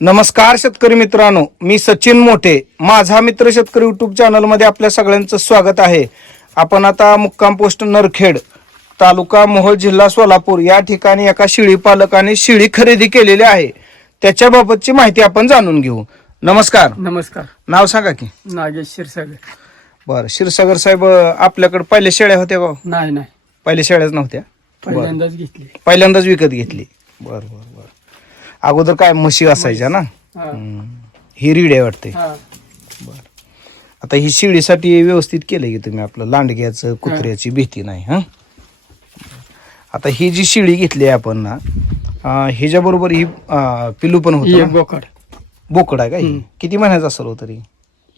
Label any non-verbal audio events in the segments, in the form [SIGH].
नमस्कार शेतकरी मित्रांनो मी सचिन मोठे माझा मित्र शेतकरी युट्यूब चॅनलमध्ये आपल्या सगळ्यांचं स्वागत आहे. आपण आता मुक्काम पोस्ट नरखेड तालुका मोहोळ जिल्हा सोलापूर या ठिकाणी एका शेळी पालकाने शेळी खरेदी केलेली आहे. त्याच्याबाबतची माहिती आपण जाणून घेऊ. नमस्कार. नमस्कार. नाव सांगा की. नागेश क्षीरसागर. बरं क्षीरसागर साहेब आपल्याकडे पहिल्या शेळ्या होत्या का नाही नाही. पहिल्या शेळ्याच नव्हत्या? पहिल्यांदाच घेतली. पहिल्यांदाच विकत घेतली. बरं बरं बरं. अगोदर काय म्हशी असायच्या ना? हा. हम्म. ही रीड आहे वाटते. हा. आता ही शिडीसाठी व्यवस्थित केलं की तुम्ही आपलं लांडग्याचं कुत्र्याची भीती नाही हा? आता ही जी शिडी घेतली आहे आपण ना अं, ह्याच्या बरोबर ही अं, पिल्लू पण ही एक होत बोकड. बोकड आहे का ही. किती महिन्याचा असेल हो तरी?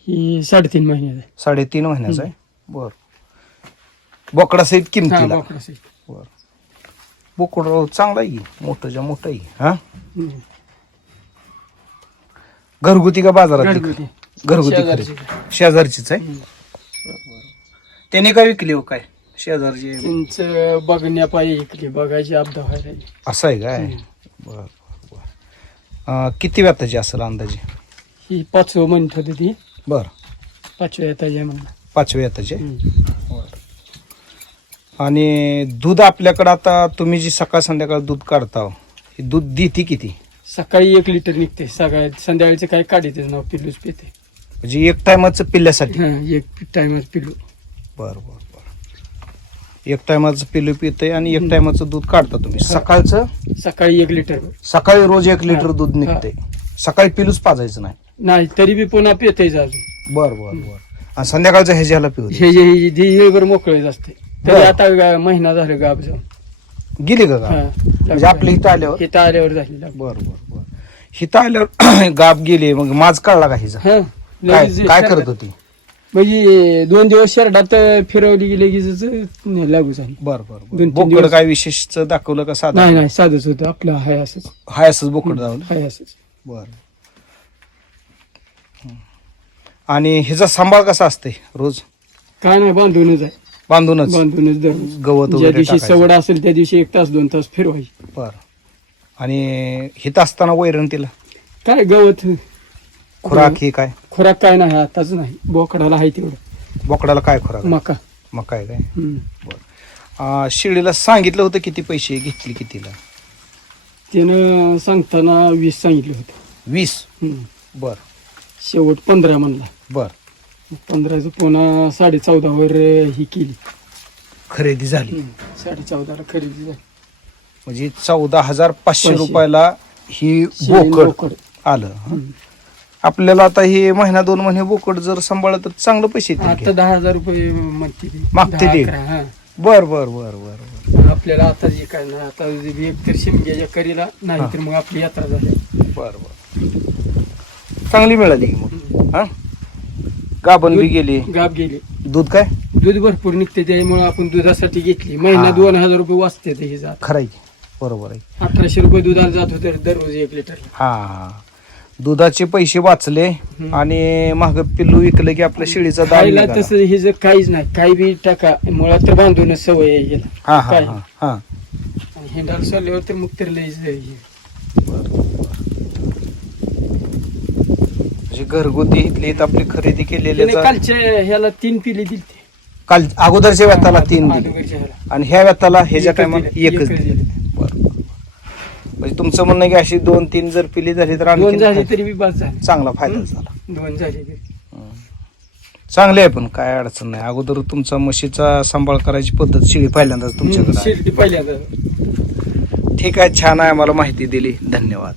ही साडेतीन महिन्यात आहे. साडेतीन महिन्याचा आहे? बर. बोकडासहित हा किमतीला. बोकड असेल. बर. बोकड चांगला आहे की? मोठंच्या मोठं आहे हा. घरगुती का बाजारात घरगुती. घरगुती शेजारची. खरेदी. शेजारचीच आहे. त्याने काय विकली हो काय शेजारची त्यांचं बघण्यापायी इकली बघायची अपदा व्हायला लागली. असं आहे काय हम्म. बर बर, बर अं, किती व्यताची असेल अंदाजे ही पाचवं म्हणत होती ती बर पाचव्या येता म्हणून पाचव्या येताचे हम्म. आणि दूध आपल्याकडं आता तुम्ही जी सकाळ संध्याकाळ दूध काढता दूध देते किती? सकाळी एक लिटर निघते सकाळी संध्याकाळचे काही काढीतच नाव पिल्लूच पिते. म्हणजे एक टायमाचं पिल्ल्यासाठी? हा एक टायमाच पिल्लू. बर बर बर. एक टायमाचं पिल्लू पितंय आणि एक. टायमाचं दूध काढता तुम्ही. सकाळचं? सकाळी एक लिटर. सकाळी रोज एक लिटर हा. दूध निघतंय सकाळी पिलूच पाजायचं नाही. नाही तरी बी पुन्हा पितेच अजून. बर बर बर. आणि संध्याकाळचं ह्याच्याला पिऊ दे. हे जे हे जे हे बर मोकळेच असते. तरी बरं. आता गा- महिना झाला गाब जाऊन गेली का गाव? म्हणजे आपल्या इथं आल्यावर? हे आल्यावर झाली लागली. बर बर बर. हिथं आल्यावर [CLEARS THROAT] गाप गेली मग माझ काढला का हिचा? हा. काय लगेच काय शरडात- करत होती? म्हणजे दोन दिवस शरडात फिरवली की लगेच लागू झाली. बर बर बोकड दिवस. काय विशेष दाखवलं का साधा? नाही नाही साधच होतं. आपलं हाय असंच. हाय असंच बोकड दावलं हाय असंच बर. आणि ह्याचा सांभाळ कसा असते रोज? काय नाही बांधूनच आहे. बांधूनच बांधूनच दररोज. गवत ज्या वगैरे दिवशी टाकायचं. सवड असेल त्या दिवशी एक तास दोन तास फिरवायची. बर. आणि हिथं असताना वैरण तिला? काय गवत? खुराक ही काय? खुराक काय नाही आताच नाही. बोकडाला आहे तेवढं. बोकडाला काय खुराक? मका. मग काय काय? हम्म. अं, शिळीला सांगितलं होतं किती पैसे घेतली कितीला? त्यानं सांगताना वीस सांगितलं होतं. वीस? हम्म. बर. शेवट पंधरा म्हणला. बर. पंधराचं पुन्हा साडे चौदावर ही केली खरेदी झाली साडे चौदाला खरेदी झाली म्हणजे चौदा हजार पाचशे पाचशे. रुपयाला ही शेळी बोकड बोकड. आलं हं. आपल्याला आता हे महिना दोन महिने बोकड जर सांभाळलं तर चांगलं पैसे येतील आता की. दहा हजार रुपये मागते ती. मागते दहा, ती? अकरा, हा. बर बर बर बर बर आपल्याला आता जे काय नाही आता जे एक तर शिमग्याच्या करीला नाही तर मग आपली यात्रा झाली बर बर चांगली मिळाली की मग हा गाभण बी गेली गाब गेली दूध काय दूध भरपूर निघते त्यामुळे आपण दुधासाठी घेतली महिना हा. दोन हजार रुपये वाचते ते हे जात खरं आहे की बरोबर आहे अठराशे रुपये दुधाला जात होते दररोज एक लिटर हा हा दुधाचे पैसे वाचले. आणि महाग पिल्लू विकलं की आपल्या शेळीचा दाम खायला निघाला. तसं हे जर काहीच नाही काही बी टाका मुळात तर बांधूनच सवय आहे. हा हा काय? हा हा हिंडाला सोडल्यावर तर मग तर लईच हे. म्हणजे घरगुती इथली इथं आपली खरेदी त्याने केलेली कालच्या ह्याला तीन पिली दिली काल अगोदरच्या व्यताला तीन दिली अगोदरच्या ह्याला. आणि ह्या व्यताला ह्याच्या एकच टायमाला दिली, एकच दिली दिली. बरं बरं. म्हणजे तुमचं म्हणणं आहे की अशी दोन तीन जर पिली झाली तर दोन आणखी झाली तरी बी बस झाली चांगला फायदा. झाला दोन झाली तरी हम्म. चांगले आहे पण काय अडचण नाही अगोदर तुमचा म्हशीचा सांभाळ करायची पद्धत शिळी पहिल्यांदाच तुमच्याकडे आहे. शिर्डी पहिल्यांदा ठीक आहे छान आहे मला माहिती दिली धन्यवाद